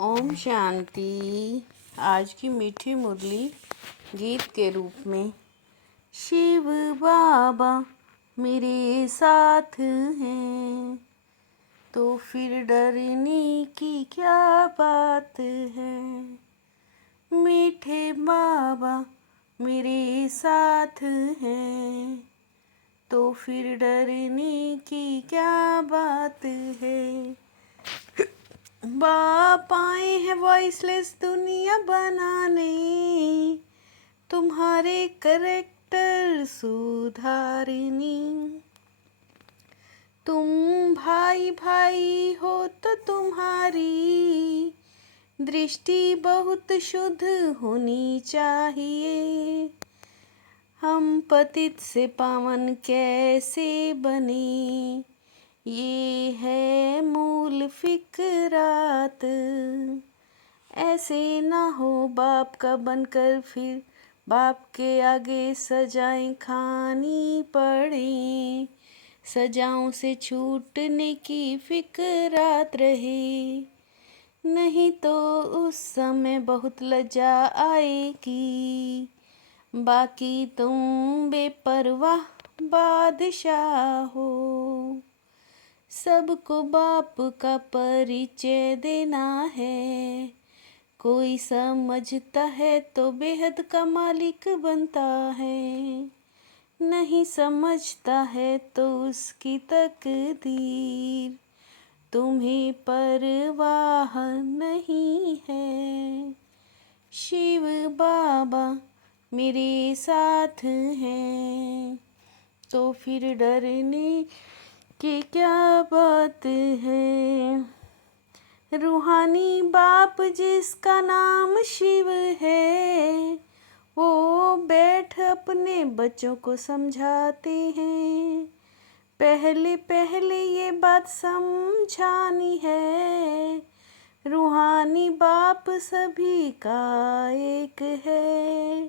ओम शांति। आज की मीठी मुरली गीत के रूप में। शिव बाबा मेरे साथ हैं तो फिर डरने की क्या बात है। मीठे बाबा मेरे साथ हैं तो फिर डरने की क्या बात है। बाप आए हैं वॉइसलेस दुनिया बनाने, तुम्हारे करेक्टर सुधारने। तुम भाई भाई हो तो तुम्हारी दृष्टि बहुत शुद्ध होनी चाहिए। हम पतित से पावन कैसे बने, ये है मूल फिक्रात। ऐसे ना हो बाप का बनकर फिर बाप के आगे सजाएं खानी पड़े। सजाओं से छूटने की फिक्रात रहे, नहीं तो उस समय बहुत लज्जा आएगी। बाकी तुम बेपरवाह बादशाह हो। सबको बाप का परिचय देना है। कोई समझता है तो बेहद का मालिक बनता है, नहीं समझता है तो उसकी तकदीर तुम्हें परवाह नहीं है। शिव बाबा मेरे साथ हैं तो फिर डरने की क्या बात है। रूहानी बाप जिसका नाम शिव है, वो बैठ अपने बच्चों को समझाते हैं। पहले पहले ये बात समझानी है, रूहानी बाप सभी का एक है।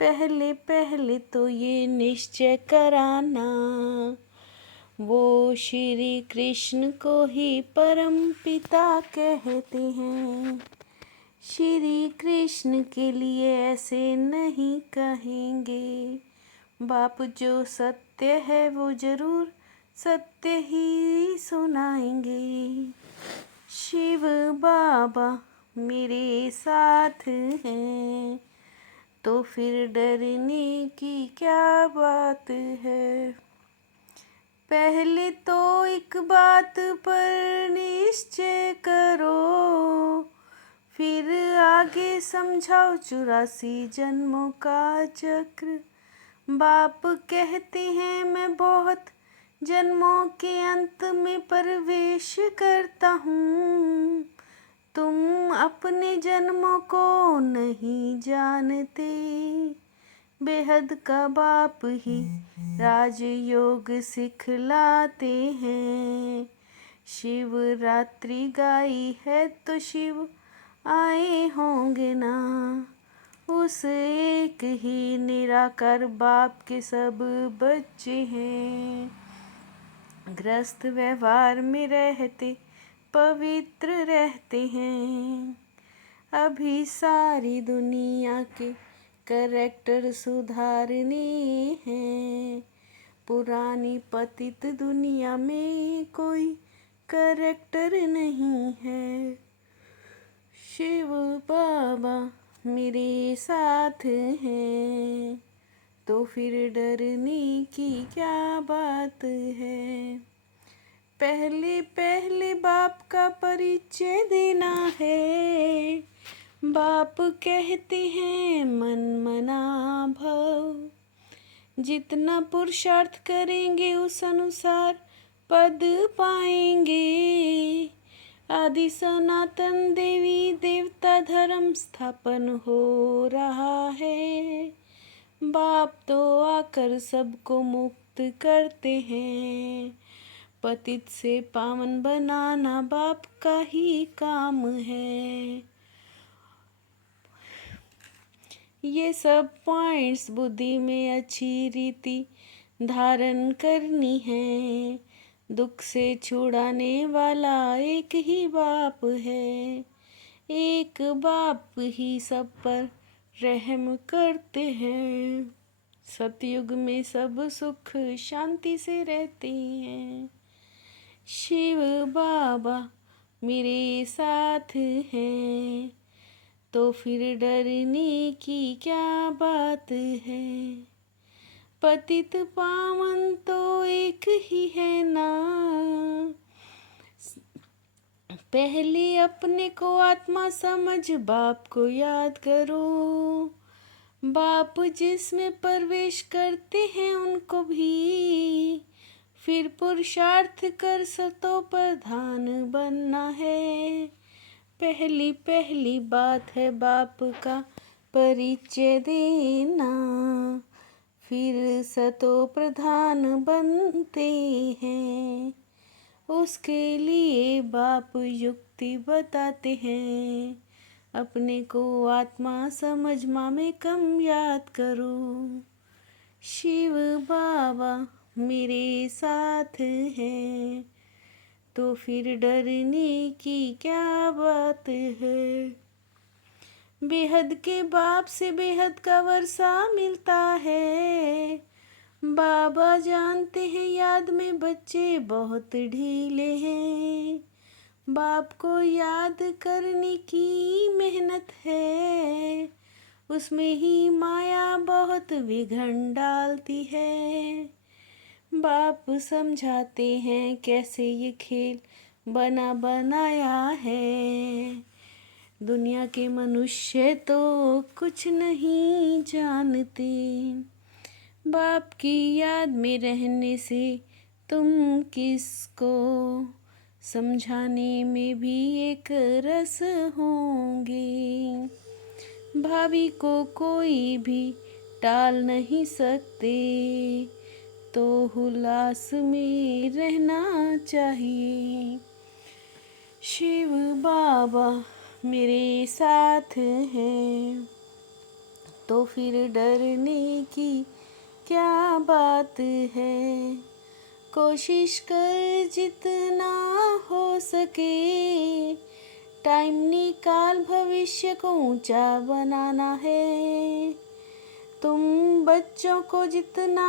पहले पहले तो ये निश्चय कराना, वो श्री कृष्ण को ही परम पिता कहते हैं। श्री कृष्ण के लिए ऐसे नहीं कहेंगे। बाप जो सत्य है वो जरूर सत्य ही सुनाएंगे। शिव बाबा मेरे साथ हैं तो फिर डरने की क्या बात है। पहले तो एक बात पर निश्चय करो, फिर आगे समझाओ 84 जन्मों का चक्र। बाप कहते हैं मैं बहुत जन्मों के अंत में प्रवेश करता हूँ। तुम अपने जन्मों को नहीं जानते, बेहद का बाप ही राजयोग सिखलाते हैं। शिवरात्रि गाई है तो शिव आए होंगे ना। उस एक ही निराकार बाप के सब बच्चे हैं। ग्रस्त व्यवहार में रहते पवित्र रहते हैं। अभी सारी दुनिया के करेक्टर सुधारने हैं। पुरानी पतित दुनिया में कोई करेक्टर नहीं है। शिव बाबा मेरे साथ हैं तो फिर डरने की क्या बात है। पहले पहले बाप का परिचय देना है। बाप कहते हैं मन मना भव, जितना पुरुषार्थ करेंगे उस अनुसार पद पाएंगे। आदि सनातन देवी देवता धर्म स्थापन हो रहा है। बाप तो आकर सबको मुक्त करते हैं। पतित से पावन बनाना बाप का ही काम है। ये सब पॉइंट्स बुद्धि में अच्छी रीति धारण करनी है। दुख से छुड़ाने वाला एक ही बाप है। एक बाप ही सब पर रहम करते हैं। सतयुग में सब सुख शांति से रहते हैं। शिव बाबा मेरे साथ हैं, तो फिर डरने की क्या बात है। पतित पावन तो एक ही है ना, पहले अपने को आत्मा समझ बाप को याद करो। बाप जिसमें प्रवेश करते हैं उनको भी फिर पुरुषार्थ कर सतो प्रधान बनना है। पहली पहली बात है बाप का परिचय देना, फिर सतो प्रधान बनते हैं। उसके लिए बाप युक्ति बताते हैं, अपने को आत्मा समझ माँ में कम याद करो। शिव बाबा मेरे साथ हैं, तो फिर डरने की क्या बात है। बेहद के बाप से बेहद का वर्षा मिलता है। बाबा जानते हैं याद में बच्चे बहुत ढीले हैं। बाप को याद करने की मेहनत है, उसमें ही माया बहुत विघन डालती है। बाप समझाते हैं कैसे ये खेल बना बनाया है। दुनिया के मनुष्य तो कुछ नहीं जानते। बाप की याद में रहने से तुम किसको समझाने में भी एक रस होंगे। भाभी को कोई भी टाल नहीं सकते, तो हुलास में रहना चाहिए। शिव बाबा मेरे साथ हैं, तो फिर डरने की क्या बात है। कोशिश कर जितना हो सके, टाइम निकाल भविष्य को ऊंचा बनाना है। तुम बच्चों को जितना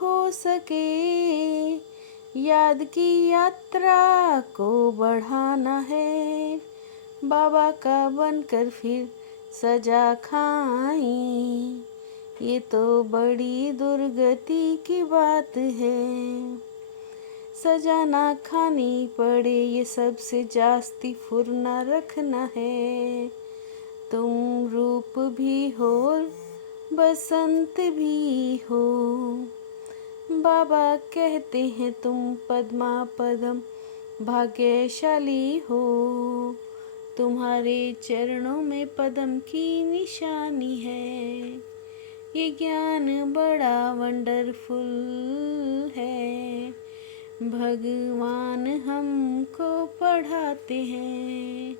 हो सके, याद की यात्रा को बढ़ाना है। बाबा का बनकर फिर सजा खाएं, ये तो बड़ी दुर्गति की बात है। सजा ना खानी पड़े ये सबसे जास्ती फुरना रखना है। तुम रूप भी हो बसंत भी हो। बाबा कहते हैं तुम पद्मा पदम भाग्यशाली हो। तुम्हारे चरणों में पद्म की निशानी है। ये ज्ञान बड़ा वंडरफुल है, भगवान हमको पढ़ाते हैं।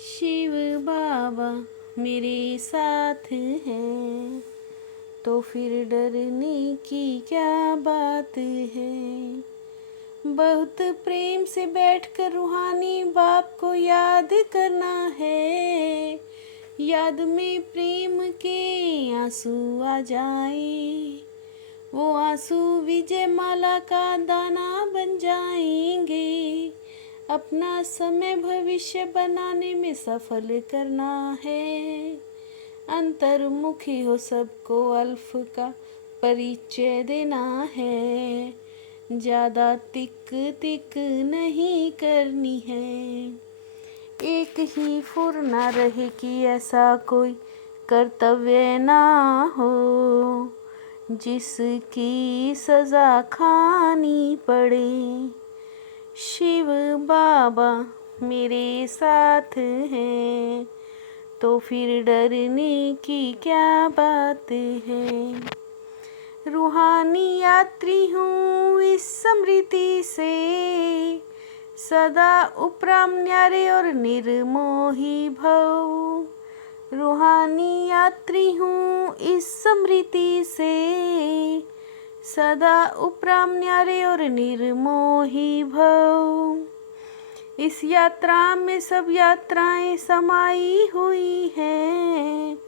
शिव बाबा मेरे साथ हैं, तो फिर डरने की क्या बात है। बहुत प्रेम से बैठकर रूहानी बाप को याद करना है। याद में प्रेम के आंसू आ जाए, वो आंसू विजय माला का दाना बन जाएंगे। अपना समय भविष्य बनाने में सफल करना है। अंतर्मुखी हो सबको अल्फ का परिचय देना है। ज़्यादा तिक तिक नहीं करनी है। एक ही फुरना रहे कि ऐसा कोई कर्तव्य ना हो, जिसकी सजा खानी पड़े। शिव बाबा मेरे साथ हैं, तो फिर डरने की क्या बात है। रूहानी यात्री हूँ इस स्मृति से, सदा उपराम न्यारे और निर्मोही भव। रूहानी यात्री हूँ इस स्मृति से, सदा उपराम न्यारे और निर्मोही भव। इस यात्रा में सब यात्राएं समाई हुई हैं।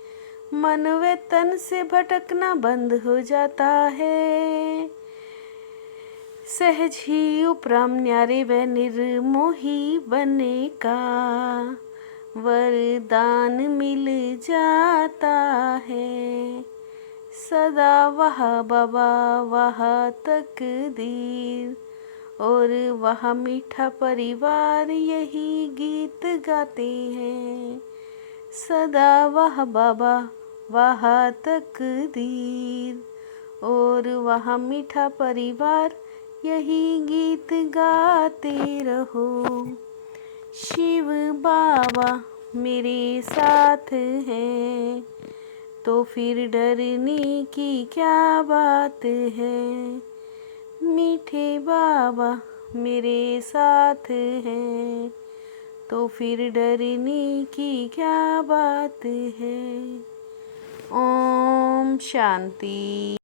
मन व तन से भटकना बंद हो जाता है। सहज ही उपराम न्यारे व निर्मोही बनने का वरदान मिल जाता है। सदा वह बाबा वह तकदीर और वह मीठा परिवार यही गीत गाते हैं। सदा वह बाबा वह तकदीर और वह मीठा परिवार यही गीत गाते रहो। शिव बाबा मेरे साथ हैं तो फिर डरने की क्या बात है। मीठे बाबा मेरे साथ हैं तो फिर डरने की क्या बात है। ओम शांति।